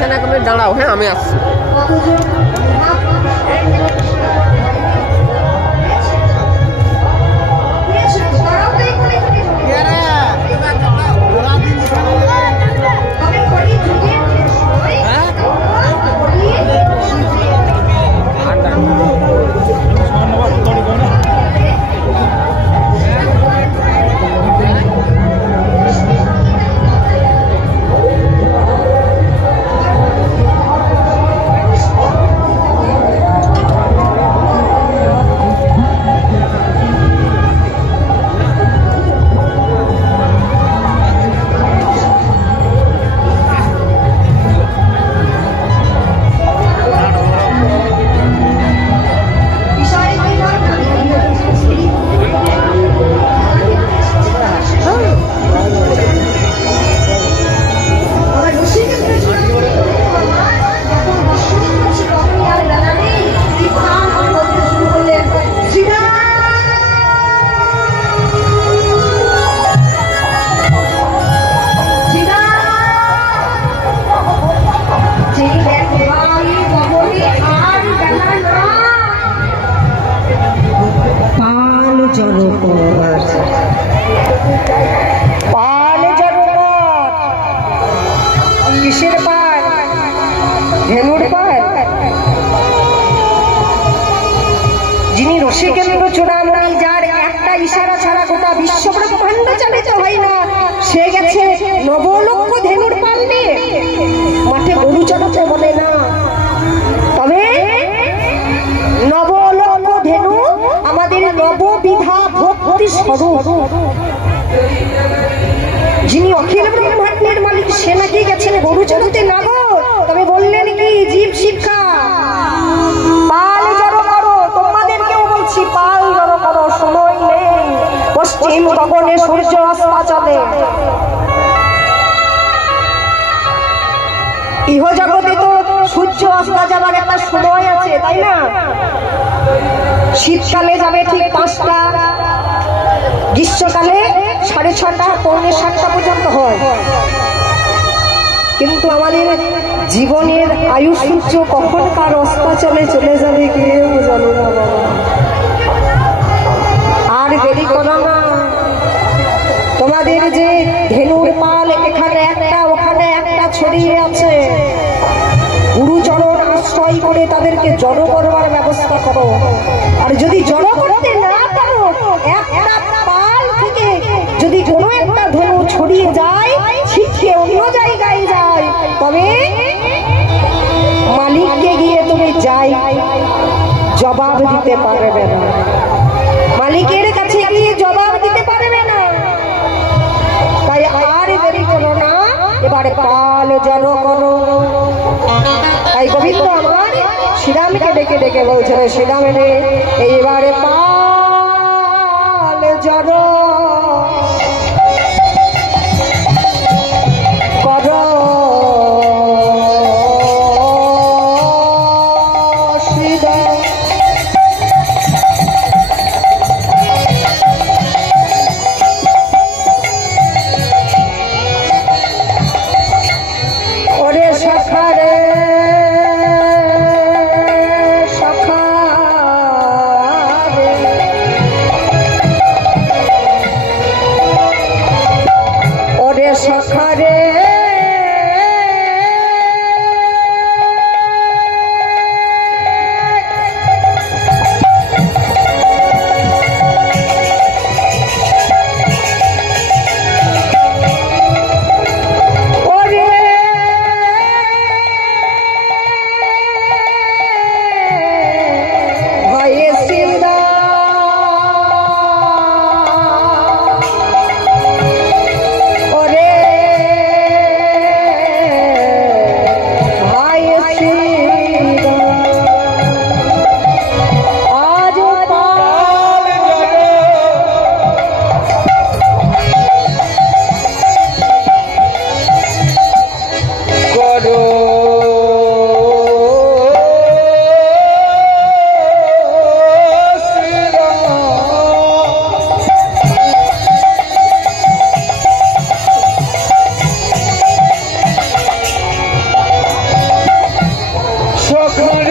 এখানে এখন দাঁড়াও, হ্যাঁ আমি আসছি। কিসের পাল? ধেনুর পাল। যিনি রসিকেন্দ্র চূড়ামণি, যার একটা ইশারা ছাড়া গোটা বিশ্ব ব্রহ্মাণ্ড চালিত হয় না, সে গেছে নবলক্ষ ধেনুর পাল নিয়ে। মাঠে গরু চড়াতে বলে না, তবে নবলক্ষ ধেনু আমাদের নববিধা ভক্তি স্বরূপ। যিনি অখিল ব্রহ্মাণ্ডের মালিক, সে নাকি গেছেন গরু চড়াতে না গো, তবে বললেন কি জীব শিক্ষা, পাল জড়ো করো। তোমাদেরকেও বলছি পাল জড়ো করো, সময় নেই। পশ্চিম গগনে সূর্য অস্তা চলে। ইহ জগতে তো সূর্য অস্তা যাবার একটা সময় আছে, তাই না? শীতকালে যাবে ঠিক 5টা, গ্রীষ্মকালে 6:30, পৌনে 7টা পর্যন্ত হয়। কিন্তু আমাদের জীবনের আয়ু সূর্য কখনকার অস্তাচলে চলে যাবে কেউ জানে না বাবা। আর দেরি করো না, তোমাদের যে ধেনুর পাল এখানে একটা ওখানে একটা ছড়িয়ে আছে, গুরুচরণ আশ্রয় করে তাদেরকে জড়ো করবার ব্যবস্থা করো। আর যদি জড়ো করতে না পারো, একটা পাল থেকে যদি কোনো একটা ধেনু ছড়িয়ে যায়, ছিটকে অন্য জায়গায় যায়, তবে মালিককে গিয়ে তুমি যাই জবাব দিতে পারবে না, মালিকের কাছে গিয়ে জবাব দিতে পারবে না। তাই আর দেরি করো না, এবারে পাল জড়ো করো। তাই গোবিন্দ আমার শ্রীরামকে ডেকে ডেকে বলছে, শ্রীরাম রে এইবারে পাল জড়ো করো। ওরে সখারে সকলের